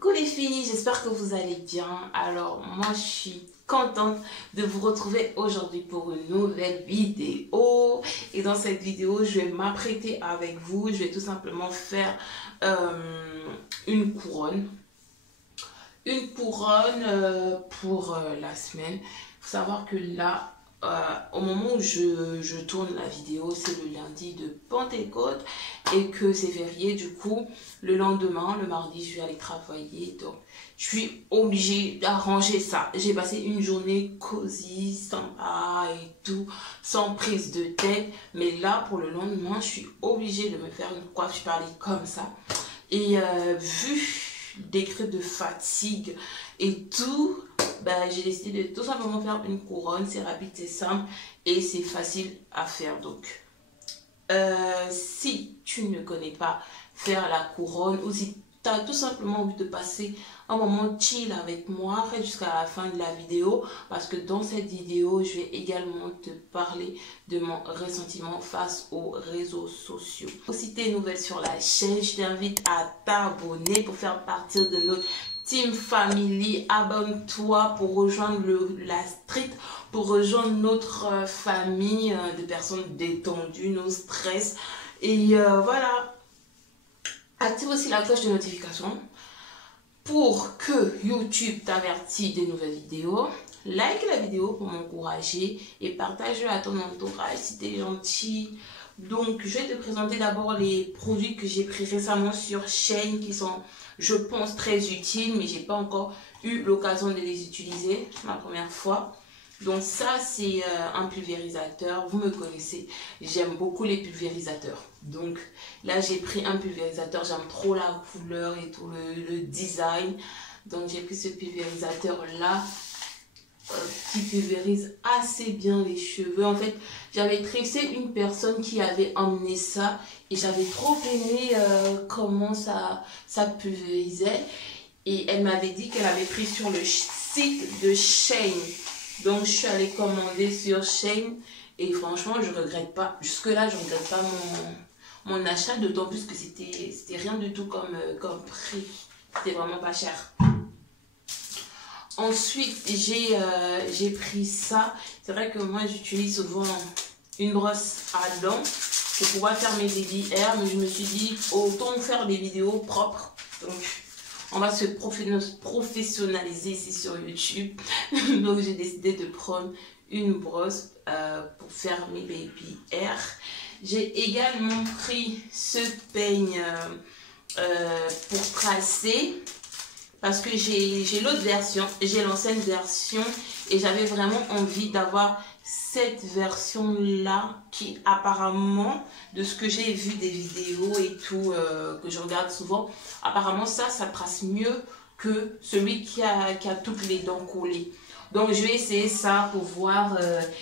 Coucou les filles, j'espère que vous allez bien. Alors moi je suis contente de vous retrouver aujourd'hui pour une nouvelle vidéo. Et dans cette vidéo je vais m'apprêter avec vous. Je vais tout simplement faire une couronne. Une couronne pour la semaine. Il faut savoir que là, au moment où je tourne la vidéo, c'est le lundi de Pentecôte et que c'est férié. Du coup, le lendemain, le mardi, je vais aller travailler. Donc, je suis obligée d'arranger ça. J'ai passé une journée cosy, sympa et tout, sans prise de tête. Mais là, pour le lendemain, je suis obligée de me faire une coiffe. Je parlais comme ça. Et vu des cris de fatigue et tout, j'ai décidé de tout simplement faire une couronne. C'est rapide, c'est simple et c'est facile à faire. Donc si tu ne connais pas faire la couronne ou si tu as tout simplement envie de passer un moment chill avec moi, reste jusqu'à la fin de la vidéo parce que dans cette vidéo je vais également te parler de mon ressentiment face aux réseaux sociaux. Si tu es nouvelle sur la chaîne, je t'invite à t'abonner pour faire partie de notre Team Family. Abonne-toi pour rejoindre la street, pour rejoindre notre famille de personnes détendues, nos stress. Et voilà, active aussi la cloche de notification pour que YouTube t'avertisse des nouvelles vidéos. Like la vidéo pour m'encourager et partage-la à ton entourage si t'es gentil. Donc, je vais te présenter d'abord les produits que j'ai pris récemment sur Shein qui sont, je pense, très utiles, mais j'ai pas encore eu l'occasion de les utiliser. C'est ma première fois. Donc ça, c'est un pulvérisateur. Vous me connaissez, j'aime beaucoup les pulvérisateurs. Donc là, j'ai pris un pulvérisateur. J'aime trop la couleur et tout, le design. Donc j'ai pris ce pulvérisateur-là qui pulvérise assez bien les cheveux. En fait, j'avais tracé une personne qui avait emmené ça et j'avais trop aimé comment ça pulvérisait. Et elle m'avait dit qu'elle avait pris sur le site de Shein. Donc, je suis allée commander sur Shein et franchement, je regrette pas. Jusque-là, je regrette pas mon achat, d'autant plus que c'était rien du tout comme prix. C'était vraiment pas cher. Ensuite, j'ai pris ça. C'est vrai que moi, j'utilise souvent une brosse à dents pour pouvoir faire mes baby hair. Mais je me suis dit, autant faire des vidéos propres. Donc, on va se professionnaliser ici sur YouTube. Donc, j'ai décidé de prendre une brosse pour faire mes baby hair. J'ai également pris ce peigne pour tracer. Parce que j'ai l'autre version, j'ai l'ancienne version. Et j'avais vraiment envie d'avoir cette version-là qui apparemment, de ce que j'ai vu des vidéos et tout, que je regarde souvent, apparemment ça trace mieux que celui qui a toutes les dents collées. Donc je vais essayer ça pour voir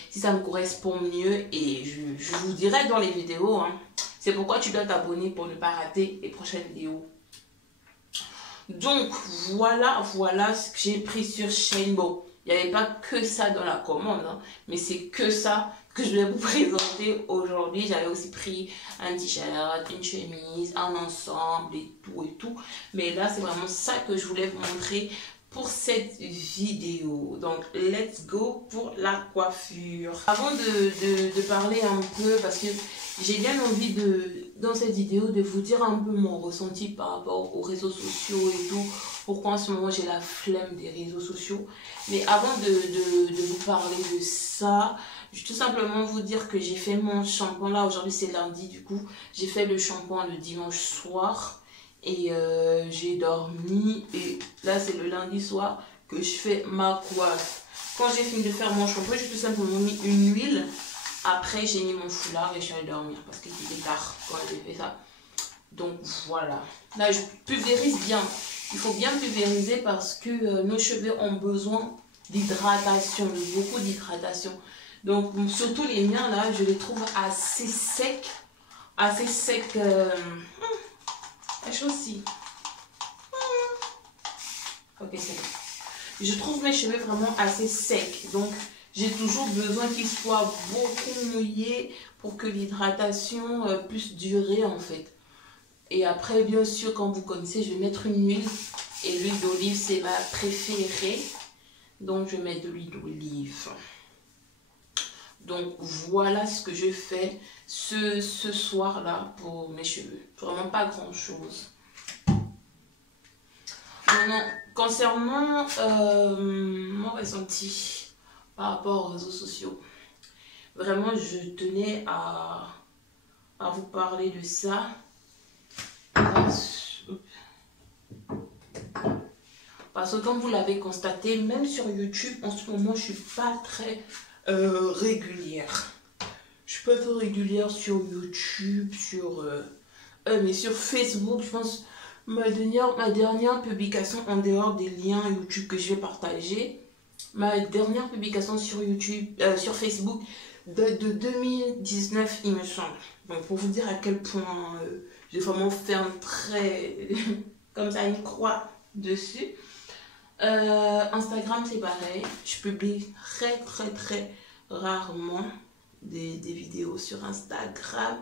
si ça me correspond mieux et je vous dirai dans les vidéos. Hein. C'est pourquoi tu dois t'abonner pour ne pas rater les prochaines vidéos. Donc voilà ce que j'ai pris sur Shein. Bon, il n'y avait pas que ça dans la commande, hein, mais c'est que ça que je vais vous présenter aujourd'hui. J'avais aussi pris un t-shirt, une chemise, un ensemble et tout. Mais là, c'est vraiment ça que je voulais vous montrer pour cette vidéo. Donc, let's go pour la coiffure. Avant de parler un peu, parce que j'ai bien envie dans cette vidéo de vous dire un peu mon ressenti par rapport aux réseaux sociaux et tout. Pourquoi en ce moment j'ai la flemme des réseaux sociaux. Mais avant de vous parler de ça, je vais tout simplement vous dire que j'ai fait mon shampoing. Là, aujourd'hui c'est lundi du coup. J'ai fait le shampoing le dimanche soir. Et j'ai dormi. Et là c'est le lundi soir que je fais ma coiffe. Quand j'ai fini de faire mon shampoing, j'ai tout simplement mis une huile. Après, j'ai mis mon foulard et je suis allée dormir parce qu'il était tard quand j'ai fait ça. Donc voilà. Là, je pulvérise bien. Il faut bien pulvériser parce que nos cheveux ont besoin d'hydratation, de beaucoup d'hydratation. Donc, surtout les miens, là, je les trouve assez secs. Assez secs. La aussi. Ok, c'est bon. Je trouve mes cheveux vraiment assez secs. Donc, j'ai toujours besoin qu'ils soient beaucoup mouillés pour que l'hydratation puisse durer en fait. Et après, bien sûr, quand vous connaissez, je vais mettre une huile Et l'huile d'olive, c'est ma préférée. Donc, je mets de l'huile d'olive. Donc, voilà ce que je fais ce soir-là pour mes cheveux. Vraiment pas grand-chose. Concernant mon ressenti par rapport aux réseaux sociaux, vraiment, je tenais à vous parler de ça. Parce que comme vous l'avez constaté, même sur YouTube, en ce moment, je ne suis pas très régulière. Je suis pas très régulière sur YouTube, mais sur Facebook, je pense, ma dernière publication en dehors des liens YouTube que je vais partager, ma dernière publication sur YouTube, sur Facebook, date de 2019, il me semble. Donc, pour vous dire à quel point j'ai vraiment fait un trait, comme ça, une croix dessus. Instagram, c'est pareil. Je publie très rarement des vidéos sur Instagram.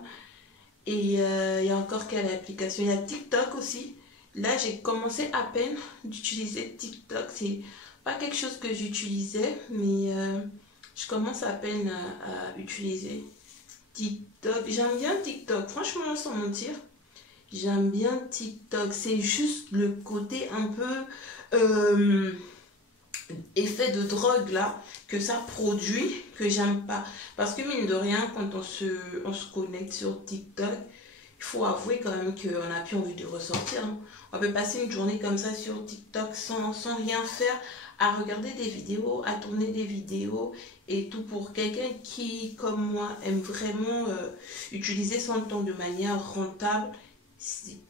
Et il y a encore quelle application? Il y a TikTok aussi. Là, j'ai commencé à peine d'utiliser TikTok. C'est pas quelque chose que j'utilisais, mais je commence à peine à utiliser TikTok. J'aime bien TikTok, franchement, sans mentir. J'aime bien TikTok. C'est juste le côté un peu effet de drogue là que ça produit que j'aime pas. Parce que mine de rien, quand on se connecte sur TikTok, il faut avouer quand même qu'on n'a plus envie de ressortir. Hein. On peut passer une journée comme ça sur TikTok sans rien faire, à regarder des vidéos, à tourner des vidéos et tout. Pour quelqu'un qui, comme moi, aime vraiment utiliser son temps de manière rentable,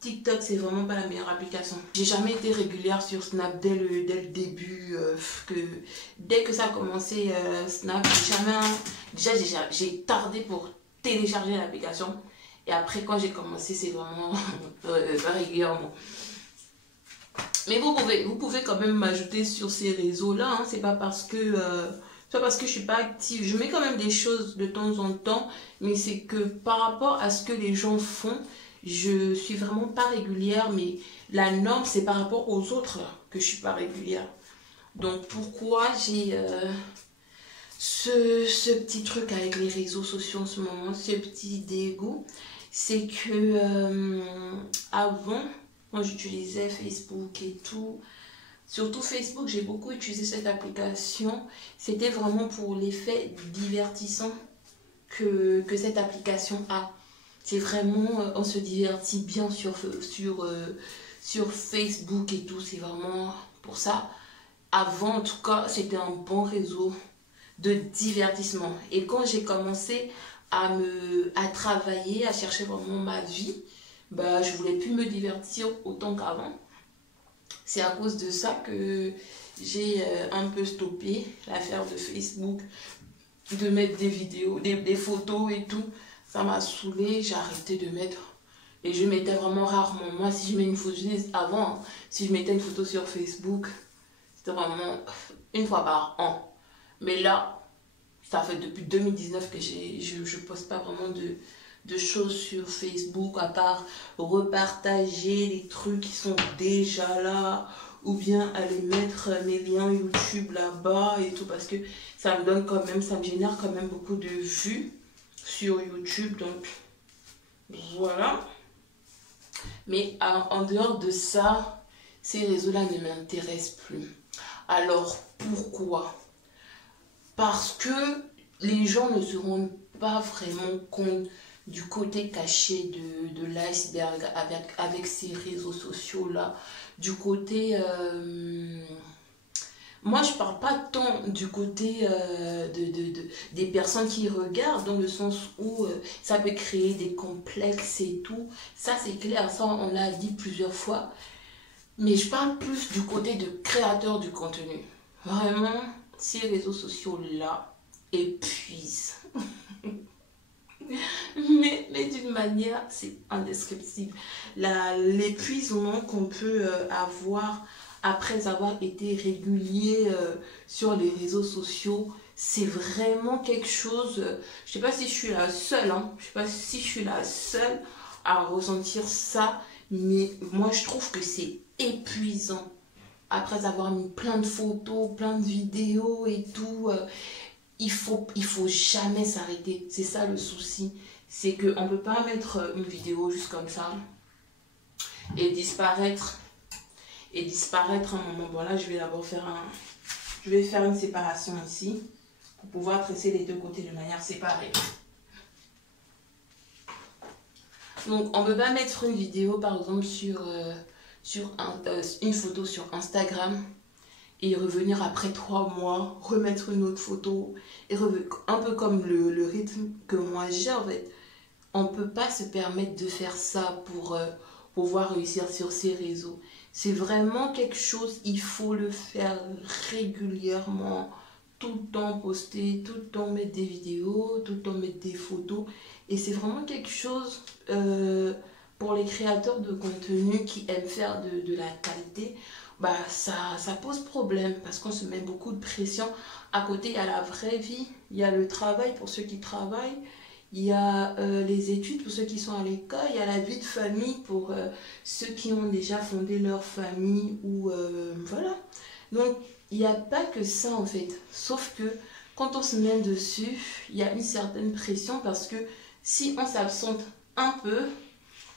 TikTok, c'est vraiment pas la meilleure application. J'ai jamais été régulière sur Snap dès le début. Dès que ça a commencé, Snap, j'ai tardé pour télécharger l'application. Et après, quand j'ai commencé, c'est vraiment régulièrement. Mais vous pouvez quand même m'ajouter sur ces réseaux-là. Hein. C'est pas parce que je suis pas active. Je mets quand même des choses de temps en temps. Mais c'est que par rapport à ce que les gens font, je suis vraiment pas régulière. Mais la norme, c'est par rapport aux autres que je suis pas régulière. Donc pourquoi j'ai ce petit truc avec les réseaux sociaux en ce moment, ce petit dégoût, c'est que avant, quand j'utilisais Facebook et tout, surtout Facebook, j'ai beaucoup utilisé cette application. C'était vraiment pour l'effet divertissant que cette application a. C'est vraiment, on se divertit bien sur Facebook et tout. C'est vraiment pour ça. Avant, en tout cas, c'était un bon réseau de divertissement. Et quand j'ai commencé à travailler, à chercher vraiment ma vie, bah, je voulais plus me divertir autant qu'avant. C'est à cause de ça que j'ai un peu stoppé l'affaire de Facebook, de mettre des vidéos, des photos et tout. Ça m'a saoulée, j'ai arrêté de mettre. Et je mettais vraiment rarement. Moi, si je mets une photo, avant, hein, si je mettais une photo sur Facebook, c'était vraiment une fois par an. Mais là, ça fait depuis 2019 que je poste pas vraiment de choses sur Facebook, à part repartager les trucs qui sont déjà là, ou bien aller mettre mes liens YouTube là-bas et tout, parce que ça me donne quand même, ça me génère quand même beaucoup de vues sur YouTube, donc voilà. Mais en dehors de ça, ces réseaux-là ne m'intéressent plus. Alors pourquoi? Parce que les gens ne se rendent pas vraiment compte du côté caché de l'iceberg avec ces réseaux sociaux-là. Du côté... moi, je parle pas tant du côté des personnes qui regardent, dans le sens où ça peut créer des complexes et tout. Ça, c'est clair, ça, on l'a dit plusieurs fois. Mais je parle plus du côté de créateur du contenu. Vraiment, ces réseaux sociaux-là épuisent. mais d'une manière, c'est indescriptible. L'épuisement qu'on peut avoir après avoir été régulier sur les réseaux sociaux, c'est vraiment quelque chose... je sais pas si je suis la seule, hein, je sais pas si je suis la seule à ressentir ça, mais moi je trouve que c'est épuisant. après avoir mis plein de photos, plein de vidéos et tout, il faut jamais s'arrêter. C'est ça le souci. C'est qu'on ne peut pas mettre une vidéo juste comme ça et disparaître. Et disparaître un moment. Bon là, je vais d'abord faire une séparation ici pour pouvoir tresser les deux côtés de manière séparée. Donc, on ne peut pas mettre une vidéo, par exemple, une photo sur Instagram et revenir après 3 mois, remettre une autre photo, et un peu comme le rythme que moi j'ai en fait. On ne peut pas se permettre de faire ça pour pouvoir réussir sur ces réseaux. C'est vraiment quelque chose, il faut le faire régulièrement, tout le temps poster, tout le temps mettre des vidéos, tout le temps mettre des photos. Et c'est vraiment quelque chose pour les créateurs de contenu qui aiment faire de la qualité. Bah, ça pose problème parce qu'on se met beaucoup de pression. À côté, il y a la vraie vie, il y a le travail pour ceux qui travaillent, il y a les études pour ceux qui sont à l'école, il y a la vie de famille pour ceux qui ont déjà fondé leur famille ou voilà. Donc, il n'y a pas que ça en fait. Sauf que quand on se met dessus, il y a une certaine pression parce que si on s'absente un peu,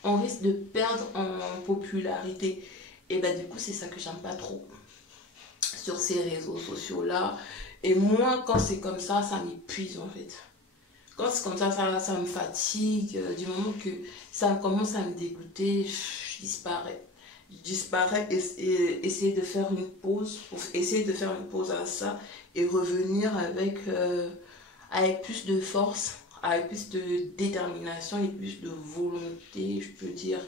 on risque de perdre en popularité. Et bah du coup, c'est ça que j'aime pas trop sur ces réseaux sociaux-là. Et moi, quand c'est comme ça m'épuise en fait. Quand c'est comme ça me fatigue. Du moment que ça commence à me dégoûter, je disparais. Je disparais et essayer de faire une pause. Essayer de faire une pause à ça et revenir avec plus de force, avec plus de détermination et plus de volonté, je peux dire.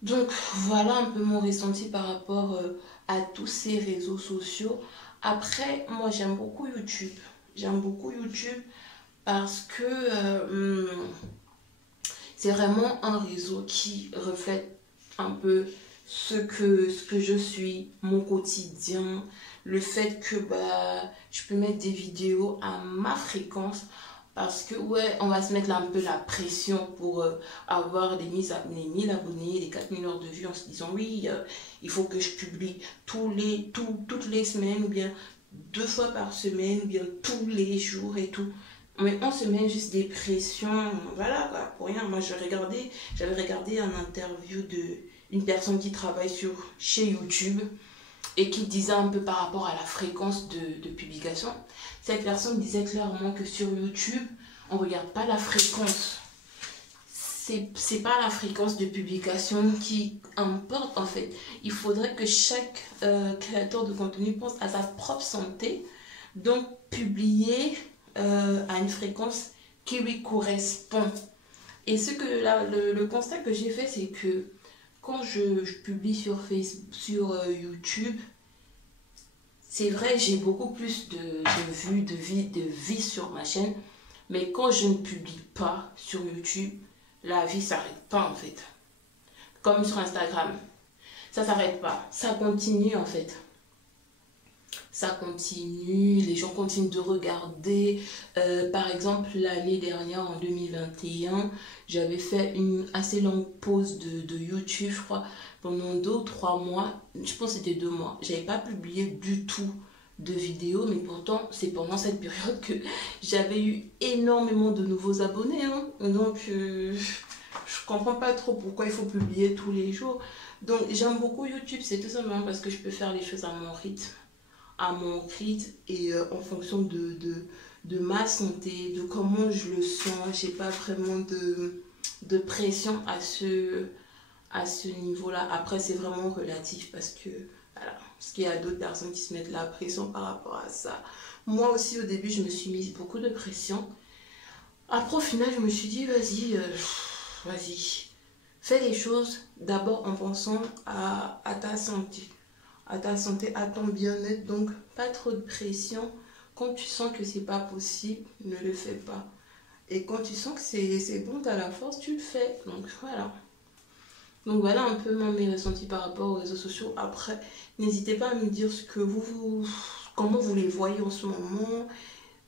Donc voilà un peu mon ressenti par rapport à tous ces réseaux sociaux. Après, moi j'aime beaucoup YouTube. J'aime beaucoup YouTube parce que c'est vraiment un réseau qui reflète un peu ce que je suis, mon quotidien, le fait que je peux mettre des vidéos à ma fréquence. Parce que, ouais, on va se mettre là un peu la pression pour avoir les 1000 abonnés, les 4000 heures de vue en se disant, oui, il faut que je publie toutes les semaines, ou bien 2 fois par semaine, ou bien tous les jours et tout. Mais on se met juste des pressions, voilà, quoi, pour rien. Moi, j'avais regardé un interview d'une personne qui travaille chez YouTube et qui disait un peu par rapport à la fréquence de publication. Cette personne disait clairement que sur YouTube, on ne regarde pas la fréquence. C'est pas la fréquence de publication qui importe en fait. Il faudrait que chaque créateur de contenu pense à sa propre santé. Donc publier à une fréquence qui lui correspond. Et le constat que j'ai fait, c'est que quand je publie sur YouTube, c'est vrai, j'ai beaucoup plus de vues, de vie sur ma chaîne. Mais quand je ne publie pas sur YouTube, la vie ne s'arrête pas en fait. Comme sur Instagram. Ça ne s'arrête pas. Ça continue en fait. Ça continue, les gens continuent de regarder. Par exemple, l'année dernière, en 2021, j'avais fait une assez longue pause de YouTube, je crois, pendant 2 ou 3 mois. Je pense que c'était 2 mois. J'avais pas publié du tout de vidéos, mais pourtant, c'est pendant cette période que j'avais eu énormément de nouveaux abonnés. Hein. Donc, je comprends pas trop pourquoi il faut publier tous les jours. Donc, j'aime beaucoup YouTube, c'est tout simplement parce que je peux faire les choses à mon rythme. Et en fonction de ma santé, de comment je le sens. J'ai pas vraiment de pression à ce niveau-là. Après, c'est vraiment relatif parce que voilà, parce qu'il y a d'autres personnes qui se mettent la pression par rapport à ça. Moi aussi, au début, je me suis mise beaucoup de pression. Après, au final, je me suis dit, vas-y, fais les choses d'abord en pensant à ta santé. À ta santé, à ton bien-être, donc pas trop de pression. Quand tu sens que c'est pas possible, ne le fais pas. Et quand tu sens que c'est bon, tu as la force, tu le fais. Donc voilà un peu mes ressentis par rapport aux réseaux sociaux. Après, n'hésitez pas à me dire comment vous les voyez en ce moment,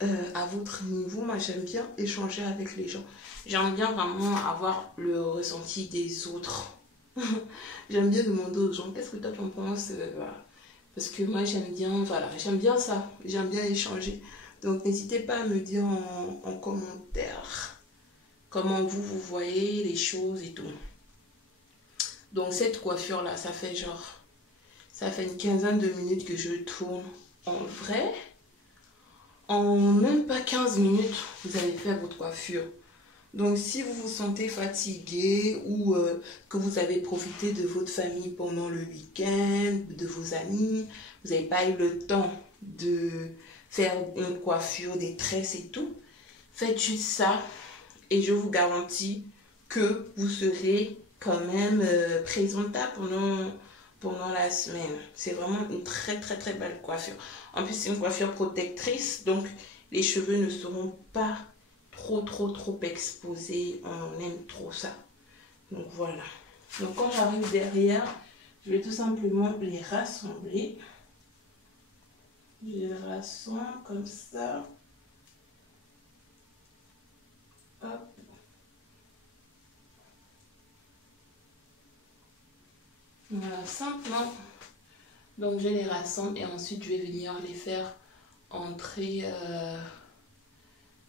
à votre niveau. Moi, j'aime bien échanger avec les gens. J'aime bien vraiment avoir le ressenti des autres. J'aime bien demander aux gens, qu'est-ce que toi tu en penses? Parce que moi, j'aime bien, voilà, j'aime bien ça. J'aime bien échanger. Donc, n'hésitez pas à me dire en commentaire comment vous voyez les choses et tout. Donc, cette coiffure-là, ça fait une quinzaine de minutes que je tourne. En vrai, en même pas 15 minutes, vous allez faire votre coiffure. Donc, si vous vous sentez fatigué ou que vous avez profité de votre famille pendant le week-end, de vos amis, vous n'avez pas eu le temps de faire une coiffure, des tresses et tout, faites juste ça et je vous garantis que vous serez quand même présentable pendant la semaine. C'est vraiment une très très très belle coiffure. En plus, c'est une coiffure protectrice, donc les cheveux ne seront pas trop exposés. On aime trop ça. Donc voilà. Donc quand j'arrive derrière, je vais tout simplement les rassembler. Je les rassemble comme ça. Hop. Voilà, simplement. Donc je les rassemble et ensuite je vais venir les faire entrer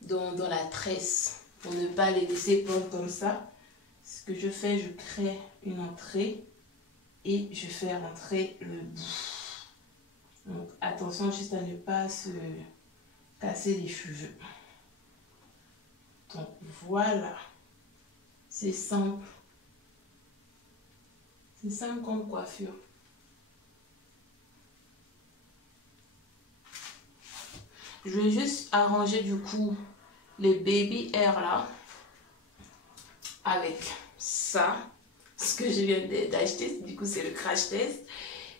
dans la tresse pour ne pas les laisser pendre comme ça. Ce que je fais, je crée une entrée et je fais rentrer le bout. Donc attention juste à ne pas se casser les cheveux. Donc voilà, c'est simple. C'est simple comme coiffure. Je vais juste arranger du coup les baby hair là avec ça, ce que je viens d'acheter. Du coup c'est le crash test.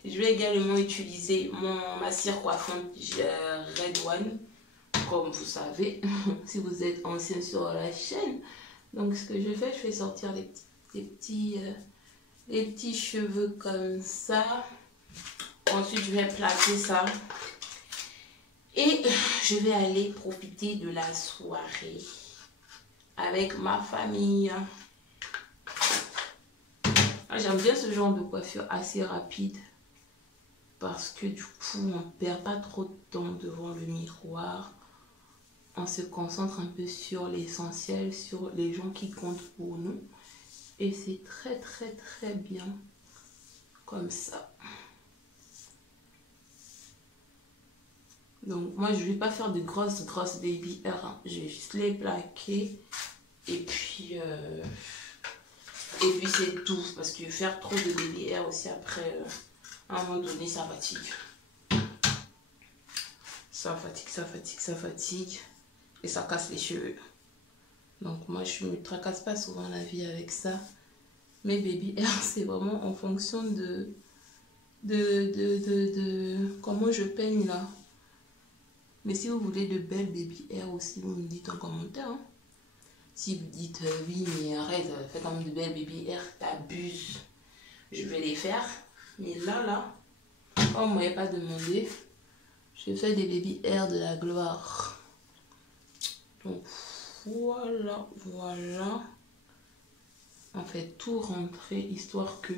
Je vais également utiliser ma cire coiffante Red One, comme vous savez, si vous êtes ancien sur la chaîne. Donc ce que je fais sortir les petits cheveux comme ça. Ensuite je vais placer ça. Et je vais aller profiter de la soirée avec ma famille. J'aime bien ce genre de coiffure assez rapide. Parce que du coup, on ne perd pas trop de temps devant le miroir. On se concentre un peu sur l'essentiel, sur les gens qui comptent pour nous. Et c'est très bien comme ça. Donc moi, je ne vais pas faire de grosses baby hair. Hein. Je vais juste les plaquer. Et puis c'est tout. Parce que faire trop de baby hair aussi après... à un moment donné, ça fatigue. Ça fatigue. Et ça casse les cheveux. Donc moi, je ne me tracasse pas souvent la vie avec ça. Mes baby hair, c'est vraiment en fonction de comment je peigne là. Mais si vous voulez de belles baby hair aussi, vous me dites en commentaire. Hein. Si vous dites oui, mais arrête, fais quand même de belles baby hair, t'abuses. Je vais les faire. Mais là, on ne m'avait pas demandé. Je fais des baby hair de la gloire. Donc voilà. On fait tout rentrer histoire que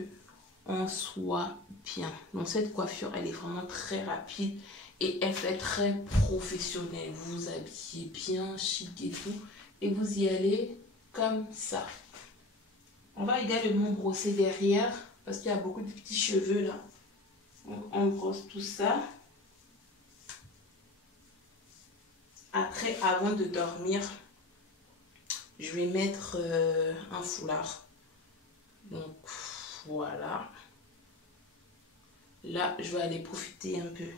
on soit bien. Donc cette coiffure, elle est vraiment très rapide et elle fait très professionnelle. Vous vous habillez bien, chic et tout. Et vous y allez comme ça. On va également brosser derrière. Parce qu'il y a beaucoup de petits cheveux là. On brosse tout ça. Après, avant de dormir, je vais mettre un foulard. Donc, voilà. Là, je vais aller profiter un peu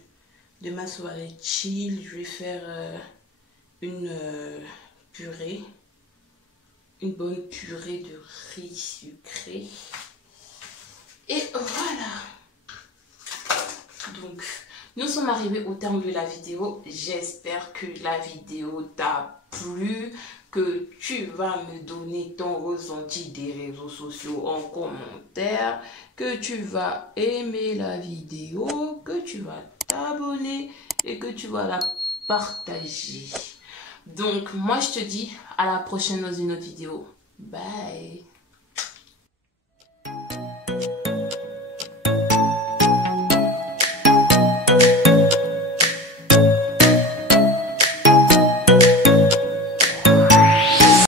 de ma soirée chill. Je vais faire une purée. Une bonne purée de riz sucré. Et voilà. Donc, nous sommes arrivés au terme de la vidéo. J'espère que la vidéo t'a plu, que tu vas me donner ton ressenti des réseaux sociaux en commentaire, que tu vas aimer la vidéo, que tu vas t'abonner et que tu vas la partager. Donc, moi, je te dis à la prochaine dans une autre vidéo. Bye.